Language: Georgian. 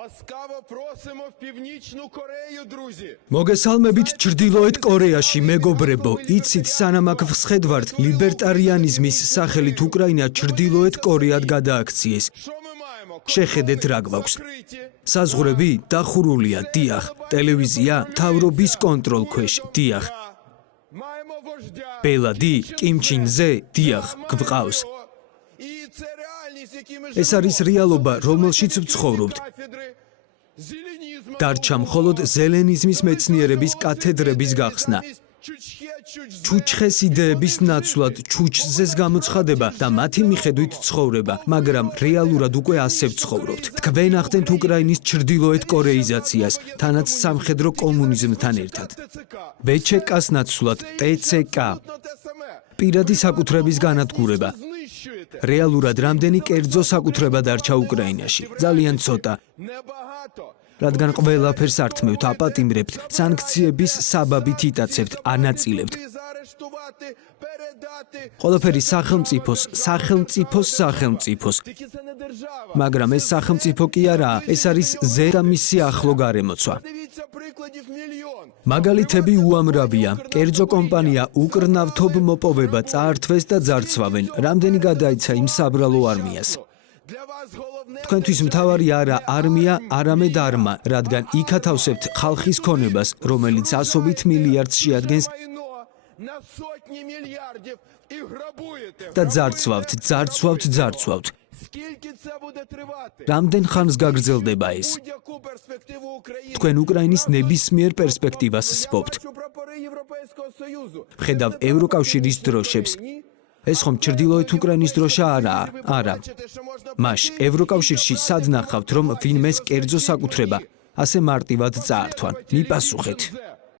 Ласкаво просимо в Північну Корею, друзі. მოგესალმებით ჩრდილოეთ კორეაში, მეგობრებო. იცით, სანამ აქ ვსხედვართ, ლიბერტარიანიზმის სახელით უკრაინა ჩრდილოეთ კორეად გადააქციეს. Що ми маємо? შეხედეთ რა გვაქვს. Закриті. საზღვრები დახურულია, დიახ. ტელევიზია თავრობის კონტროლ ქვეშ, დიახ. Маємо вождя. ბელადი კიმჩინზე, დიახ, გვყავს. І це реальність, які ми ეს არის რეალობა, რომელშიც ვცხოვრობთ. кафедри зеленізму. დარჩა მხოლოდ ზელენიზმის მეცნიერების კათედრების გახსნა. ჩუჩხეს იდეების ნაცვლად ჩუჩზეს გამოცხადება და მათი მიხედვით ცხოვრება, მაგრამ რეალურად უკვე ასე ვცხოვრობთ. თქვენ ახდენთ უკრაინის ჩრდილოეთ კორეიზაციას, თანაც სამხედრო კომუნიზმთან ერთად. VČK-ს ნაცვლად TCK. პირადი საკუთრების განადგურება. რეალურად რამდენი კერძო საკუთრება დარჩა უკრაინაში? ძალიან ცოტა. რადგან ყველაფერს ართმევთ, აპატიმრებთ, სანქციების საბაბით იტაცებთ, ანაწილებთ. ყველაფერი სახელმწიფოს. მაგრამ ეს სახელმწიფო კი არაა, ეს არის ზედა მისი ახლო გარემოცვა. მაგალითები უამრავია. კერძო კომპანია უკრნავთობ მოპოვება წაართვეს და ძარცვავენ. რამდენი გადაიცა იმ საბრალო არმიას. თქვენთვის მთავარი არა არმია, არამედ არმა, რადგან იქ ათავსებთ ხალხის ქონებას, რომელიც ასობით მილიარდს შეადგენს და ძარცვავთ. რამდენ ხანს გაგრძელდება ეს? თქვენ უკრაინის ნებისმიერ პერსპექტივას სპობთ. ხედავ ევროკავშირის დროშებს. ეს ხომ ჩრდილოეთ უკრაინის დროშა არაა? არა. მაშ ევროკავშირში სად ნახავთ, რომ ვინმეს კერძო საკუთრება ასე მარტივად წაართვან? მიპასუხეთ.